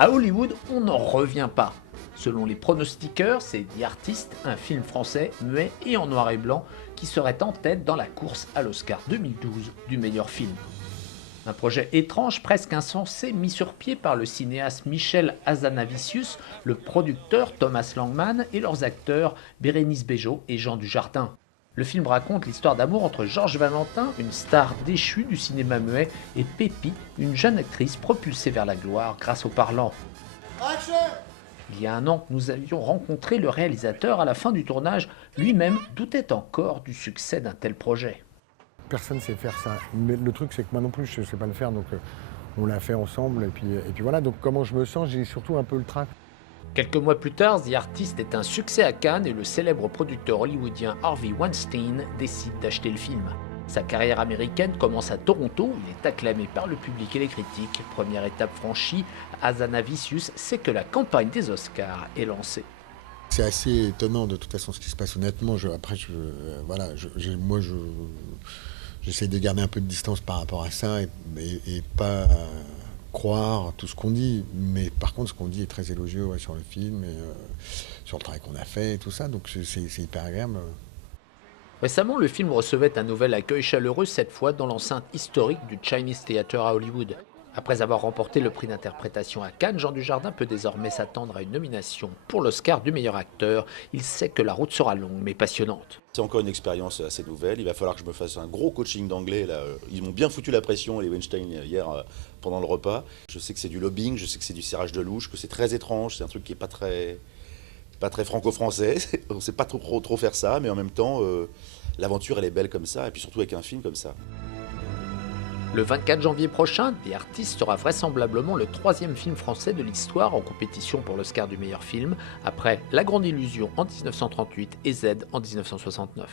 À Hollywood, on n'en revient pas. Selon les pronostiqueurs, c'est The Artist, un film français, muet et en noir et blanc, qui serait en tête dans la course à l'Oscar 2012 du meilleur film. Un projet étrange, presque insensé, mis sur pied par le cinéaste Michel Hazanavicius, le producteur Thomas Langman et leurs acteurs Bérénice Bejo et Jean Dujardin. Le film raconte l'histoire d'amour entre Georges Valentin, une star déchue du cinéma muet, et Pépi, une jeune actrice propulsée vers la gloire grâce au parlant. Action! Il y a un an, nous avions rencontré le réalisateur à la fin du tournage. Lui-même doutait encore du succès d'un tel projet. Personne ne sait faire ça. Mais le truc, c'est que moi non plus, je ne sais pas le faire. Donc on l'a fait ensemble. Et puis voilà. Donc comment je me sens, j'ai surtout un peu le trac. Quelques mois plus tard, The Artist est un succès à Cannes et le célèbre producteur hollywoodien Harvey Weinstein décide d'acheter le film. Sa carrière américaine commence à Toronto, il est acclamé par le public et les critiques. Première étape franchie, Hazanavicius sait que la campagne des Oscars est lancée. C'est assez étonnant de toute façon ce qui se passe. Honnêtement, j'essaie de garder un peu de distance par rapport à ça et pas croire tout ce qu'on dit. Mais par contre, ce qu'on dit est très élogieux sur le film et sur le travail qu'on a fait et tout ça. Donc c'est hyper agréable. Récemment, le film recevait un nouvel accueil chaleureux, cette fois dans l'enceinte historique du Chinese Theatre à Hollywood. Après avoir remporté le prix d'interprétation à Cannes, Jean Dujardin peut désormais s'attendre à une nomination pour l'Oscar du meilleur acteur. Il sait que la route sera longue mais passionnante. C'est encore une expérience assez nouvelle. Il va falloir que je me fasse un gros coaching d'anglais. Ils m'ont bien foutu la pression, les Weinstein, hier pendant le repas. Je sais que c'est du lobbying, je sais que c'est du serrage de louche, que c'est très étrange. C'est un truc qui n'est pas très franco-français. On ne sait pas trop faire ça, mais en même temps, l'aventure elle est belle comme ça, et puis surtout avec un film comme ça. Le 24 janvier prochain, The Artist sera vraisemblablement le 3e film français de l'histoire en compétition pour l'Oscar du meilleur film, après La Grande Illusion en 1938 et Z en 1969.